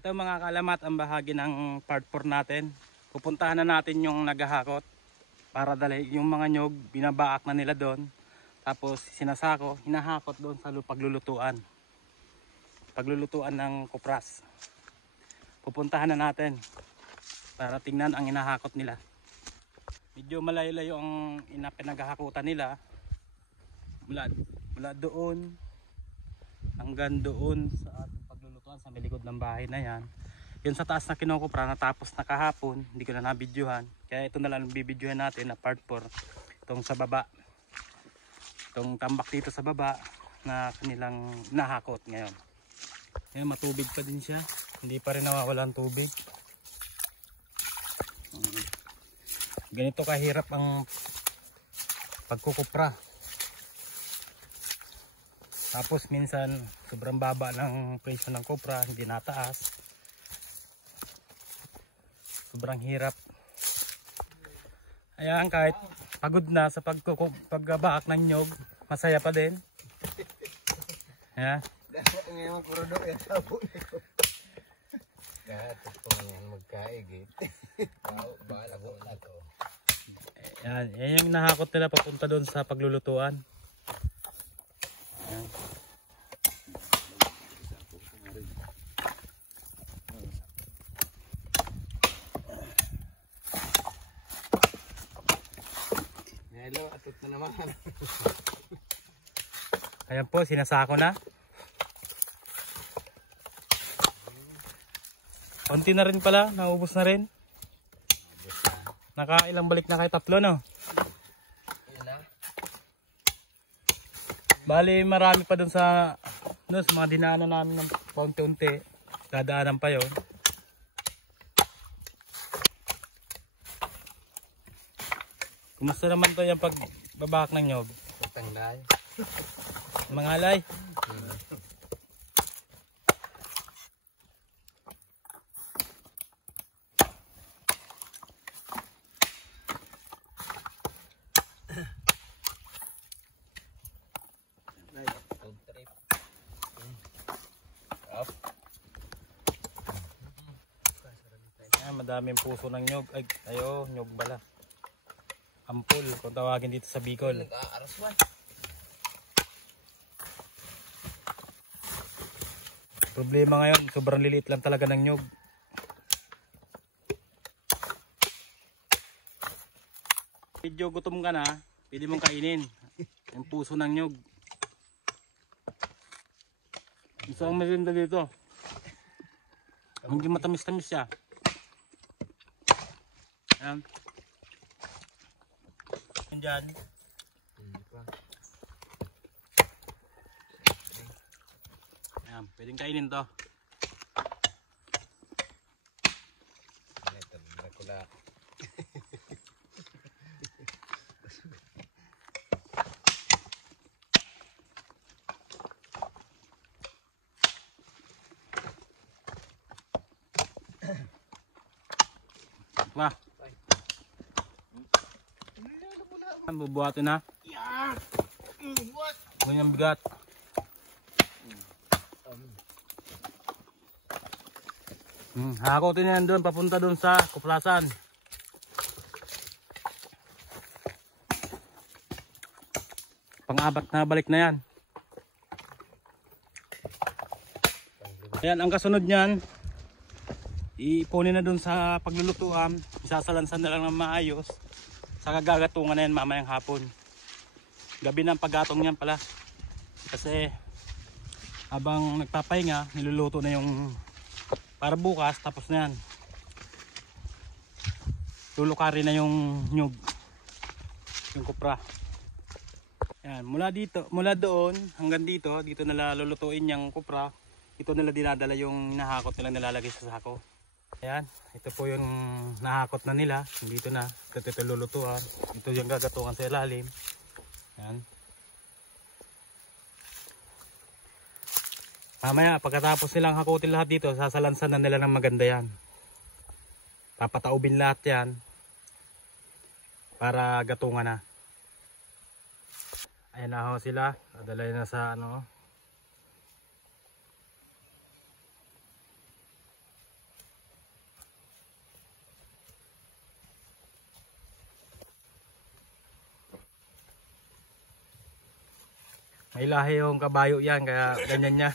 Ito mga kalamat, ang bahagi ng part 4 natin. Pupuntahan na natin yung naghahakot para dali yung mga nyog, binabaak na nila doon. Tapos sinasako, hinahakot doon sa paglulutuan. Paglulutuan ng kupras. Pupuntahan na natin para tingnan ang hinahakot nila. Medyo malayo-layo ang pinaghahakutan nila. Mula doon hanggang doon sa ating paglulutuan sa may likod ng bahay na yan. Yun sa taas na kinukupra natapos na kahapon, hindi ko na nabidyohan. Kaya ito na lang bibidyohan natin na part 4. Itong sa baba. Itong tambak dito sa baba na kanilang nahakot ngayon. Ngayon matubig pa din siya. Hindi pa rin nawawala ang tubig. Ganito kahirap ang pagkukupra. Tapos minsan sobrang baba ng presyo ng kupra, hindi nataas. Sobrang hirap. Ayan, kahit pagod na sa pagbabaak ng nyog, masaya pa din. Ayan. Ngayon puro do yung sabo nito. Kahit po yan magkaigit. Balago na to. Ayan, yan yung nahakot nila papunta doon sa paglulutuan. Ayan. Hello, atot na naman. Ayan po, sinasako na. Konti na rin pala, naubos na rin. Nakailang balik na kayo, 3 no? Bali marami pa dun sa mga dinaanan namin ng paunti-unti. Dadaanan pa yun. Kumusta naman to yung pagbabak ng nyog? Tangday. Mga alay? Madaming puso ng nyog. Ay, ayo, nyog bala. Ampul, kung tawagin dito sa Bicol. Problema ngayon, sobrang liliit lang talaga ng nyog. Medyo gutom ka na, pwede mong kainin yung puso ng nyog. Isang maganda dito. Hindi matamis-tamis siya. Ayan. Diyan. Ayan, pwedeng kainin to. Wah. Bubuhatin na. Ganyan bigat. Hakotin na yan doon, papunta doon sa kuplasan. Pang-apat na balik na yan. Ayan, ang kasunod niyan, ipunin na doon sa paglulutuan. Isasalansan na lang ng maayos. Sa gagatungan na yan mamayang hapon. Gabi ng paggatong yan pala. Kasi habang nagpapahinga, niluluto na yung para bukas, tapos na yan. Lulukarin na yung nyug. Yung kupra. Yan, mula doon hanggang dito nila lulutuin yung kupra. Ito nila dinadala yung nahakot nilang nilalagay sa sako. Ayan, ito po yung nahakot na nila. Dito na, ito lulutuan. Ito yung gagatungan sa ilalim. Ayan. Mamaya, pagkatapos nilang hakutin lahat dito, sasalansan na nila ng maganda yan. Papataubin lahat yan para gatungan na. Ayan na ho sila. Adalay na sa ano. May lahi yung kabayo yan, kaya ganyan niya.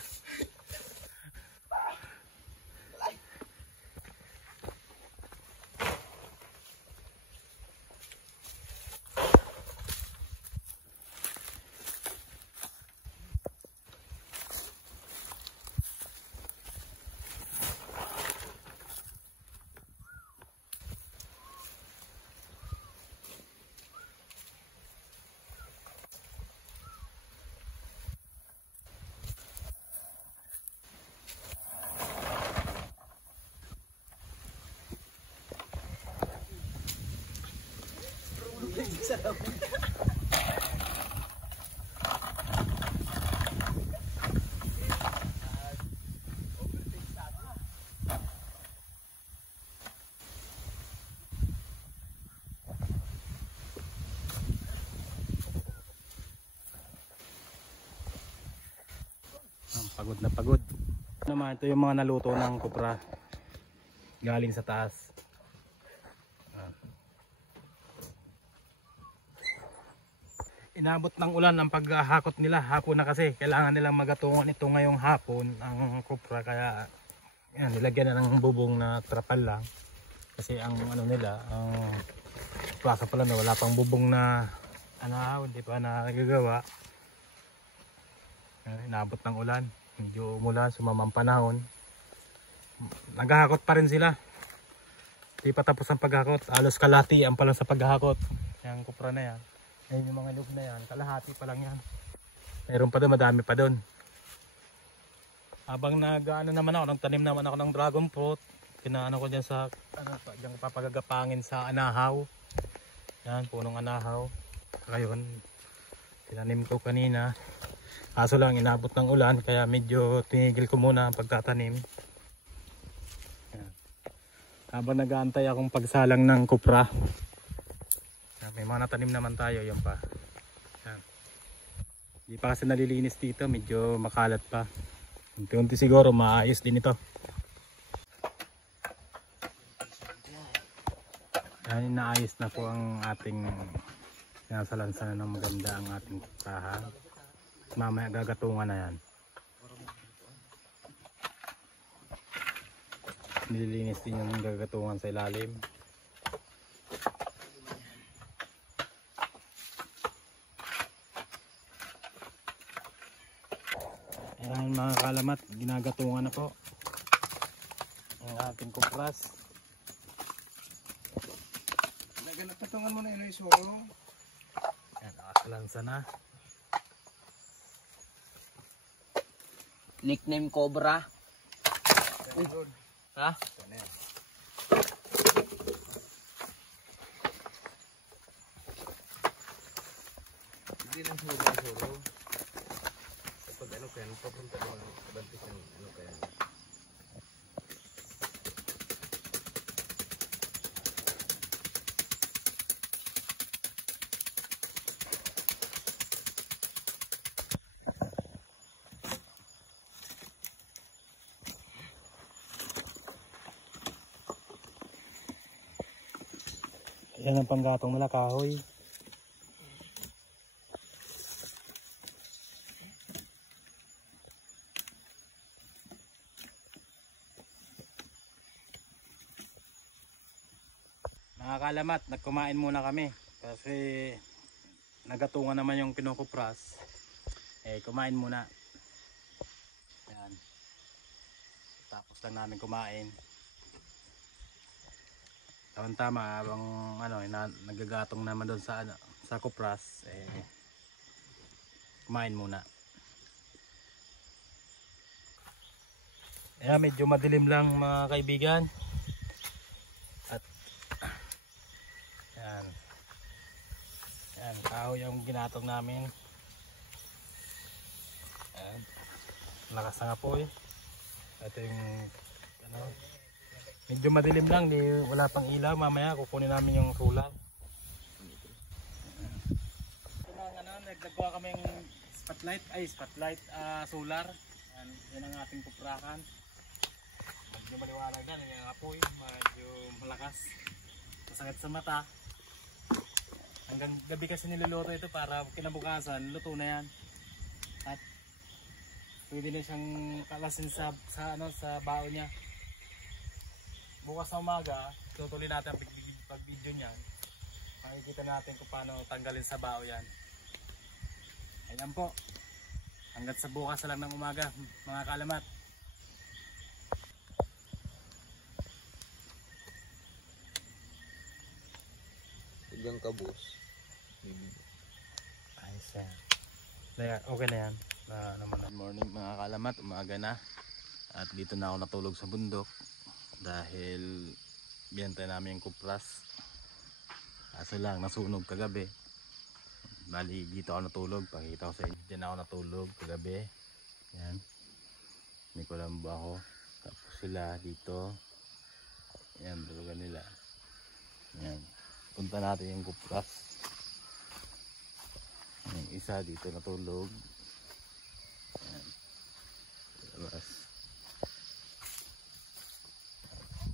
Pagod na pagod. Naman ito yung mga naluto ng kupra galing sa taas. Inabot ng ulan ang paghahakot nila hapon na kasi kailangan nilang magatungan ito ngayong hapon ang kupra, kaya yan, nilagyan na ng bubong na trapal lang kasi ang ano nila ang plaza pala na wala pang bubong na hindi pa nagagawa. Inabot ng ulan, medyo umulan, sumamang panahon, naghahakot pa rin sila, di pa tapos ang paghakot, alos kalahati ang pala sa paghahakot. Yung kupra na yan, ayun yung mga loob na yan, kalahati pa lang yan, meron pa doon, madami pa doon. Habang naman ako, nagtanim naman ako ng dragon fruit, kinaano ko dyan sa dyan papagagapangin sa anahaw, yan punong anahaw, ngayon tinanim ko kanina. Kaso lang inabot ng ulan kaya medyo tinigil ko muna ang pagtatanim. Yan. Habang nag-aantay akong pagsalang ng kupra. Yan, may mga natanim naman tayo, yan pa. Yan. Hindi pa kasi nalilinis dito, medyo makalat pa. Unti-unti siguro maayos din ito. Yan, inaayos na po ang ating sinasalansan ng maganda ang ating kuprahan. Mamaya gagatungan na yan. Nililinis din yung gagatungan sa ilalim. Ayan mga kalamat, ginagatungan na po ang ating kupras. Naganapatungan mo na yun yung solo. Ayan, nakasalansa na. Nickname Cobra. Uy. Ha? Hindi lang solo. Kapag ano kaya, papunta doon, bantis ng ano kaya. Yan ang panggatong nila, kahoy. Mga kalamat, nagkumain muna kami kasi nagatungan naman yung pinukupras. Kumain muna. Yan. Tapos lang namin kumain. Tama habang nagagatong naman doon sa kupras, kumain muna. Medyo madilim lang mga kaibigan. At yan kahoy yung ginatong namin. Lakas na nga po ito yung medyo madilim lang, wala pang ilaw. Mamaya kukunin namin yung tulang. Nagagawa kami yung spotlight solar. Yan ang ating kuprakan. Medyo maliwanag na, yung apoy, medyo malakas. Masakit sa mata. Hanggang gabi kasi niluluto ito para kinabukasan, luto na yan. Pwede na siyang kalasin sa baon niya. Bukas na umaga, tutuloy natin ang pag-video niyan. Makikita natin kung paano tanggalin sa bao yan. Ayan po. Hanggat sa bukas na lang ng umaga, mga kalamat. Ilang kabus. Ayos yan. Okay na yan. Good morning mga kalamat, umaga na. At dito na ako natulog sa bundok. Dahil biyantay namin yung kupras. Kaso lang, nasunog kagabi. Bali, dito ako natulog. Pakita ko sa inyo. Diyan ako natulog kagabi. Yan. May kulambo ako. Tapos sila dito. Yan, tulugan nila. Yan. Punta natin yung kupras. Yung isa dito natulog. Yan. Labas.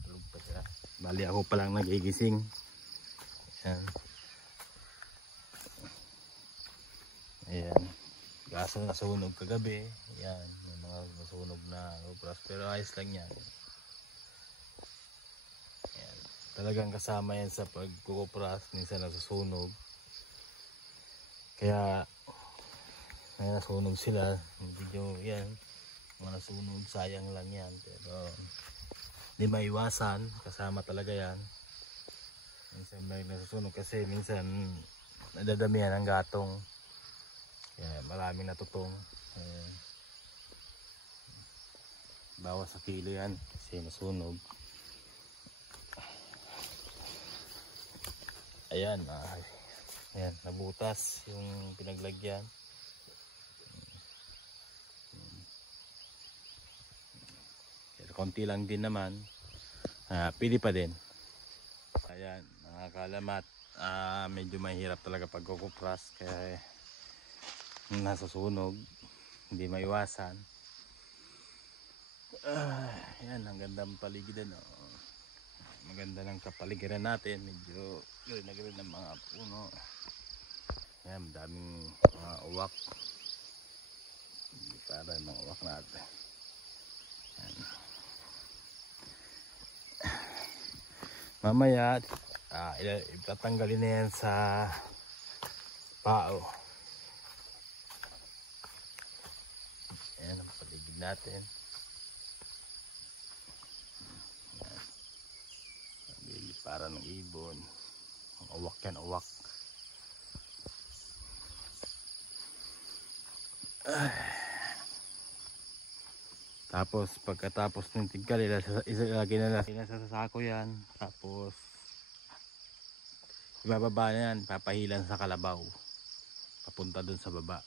Tulog pa siya. Bali ako palang nagigising. Yan. Ayan. Kaso nasunog kagabi. Yan. May mga nasunog na kupras. Pero ayos lang yan. Yan. Talagang kasama yan sa pagkukupras. Minsan nasusunog. Kaya may nasunog sila. Hindi nyo yan. Mga nasunog. Sayang lang yan. Pero hindi maiwasan. Kasama talaga yan. Minsan may nasusunog kasi minsan nadadamihan ang gatong. Kaya maraming natutong. Bawas sa kilo yan kasi nasunog. Ayan, ayan, nabutas yung pinaglagyan. Pero konti lang din naman. Pili pa din. Ayan, mga kalamat, medyo mahirap talaga pagkukupras kaya nasusunog, hindi maiwasan. Ayan, ang gandang paligiran. Maganda ng kapaligiran natin, medyo green na green ng mga puno. Ayan, daming mga uwak. Para yung mga uwak natin. Ayan. Mamaya itatanggalin na yan sa pao. Ayan ang paligid natin. Ayan. Para ng ibon. Ang uwak yan, uwak. Tapos pagkatapos ng tingkal, ilalagay na sa sako yan. Tapos ibababa na yan, papahilan sa kalabaw. Papunta dun sa baba.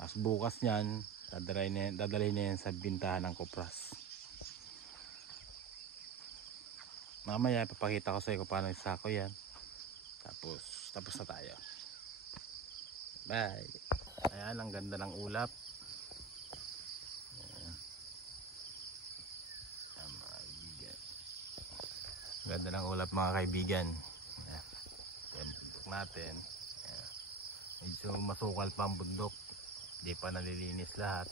Tapos bukas niyan, dadalhin na yan sa bintahan ng kupras. Mamaya papakita ko sa iyo kung paano isako yan. Tapos na tayo. Bye. Ayan, ang ganda ng ulap. Ganda ng ulap mga kaibigan. Ito yung bundok natin. Medyo masukal pa ang bundok. Hindi pa nalilinis lahat.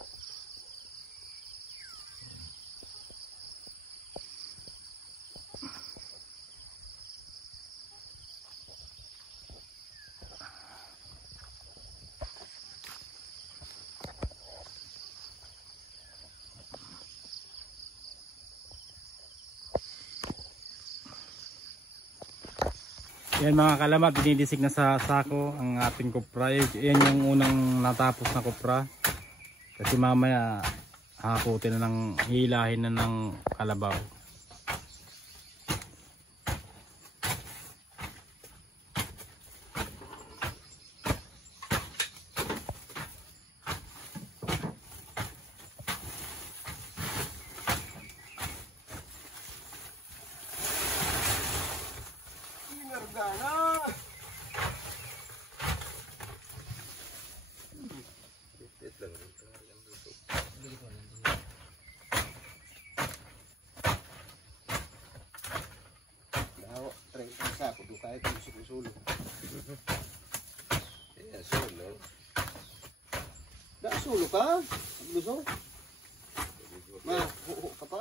Yan mga kalamat, dinidisig na sa sako ang ating kupra. Yan yung unang natapos na kupra. Kasi mamaya hakutin na ng hilahin na ng kalabaw. Kahit sulo. Iya, sulo. Kasulo ka? Gusto? Mahuho ka pa?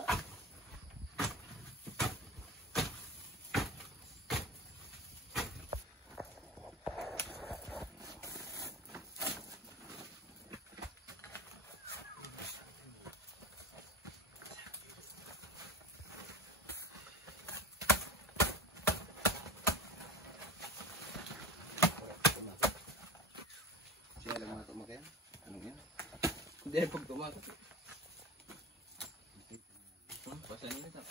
Siya lang mga tumakyan. Anong yan? Hindi, pag tumakas. Pasan nito.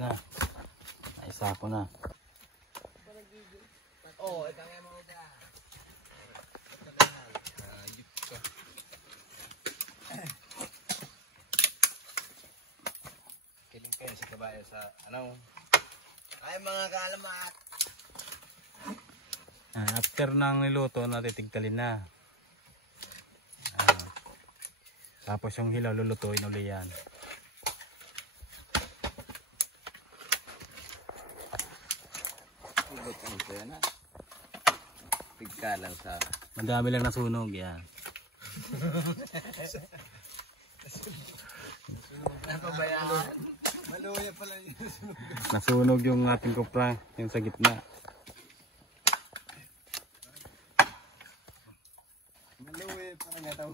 Na. Naisa ko na. Oo, ikaw nga mga ita. Kiling kayo sa kabayo sa ano? Ay mga kalamat! After ng niluto, natitigtalin na. Tapos yung hilaw, lulutuin uli yan. Ibot ang ito yan ha? Pigka lang sa... Madami lang nasunog yan. Napabayaan. Maluya pala yun. Nasunog yung ating kupra, yung sa gitna. Maluya pala nga tao.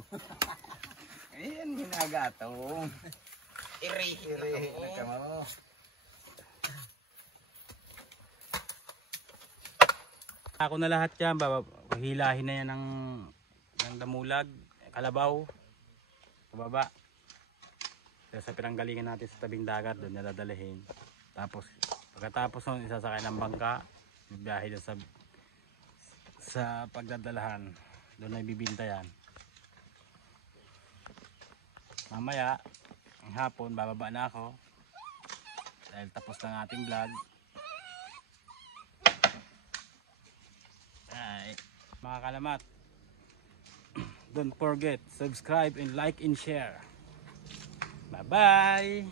Ayan, ginagataw. Iri na ka mo. Ako na lahat yan, hilahin na yan ng damulag, kalabaw, sa baba. Sa pinanggalingan natin sa tabing dagat, doon nadadalahin. Tapos, pagkatapos nun, isasakay ng bangka, bibiyahe doon sa pagdadalahan. Doon na ibibinta yan. Mamaya, ang hapon, bababa na ako. Dahil tapos ng ating vlog. Mga kalamat, don't forget, subscribe and like and share. Bye bye.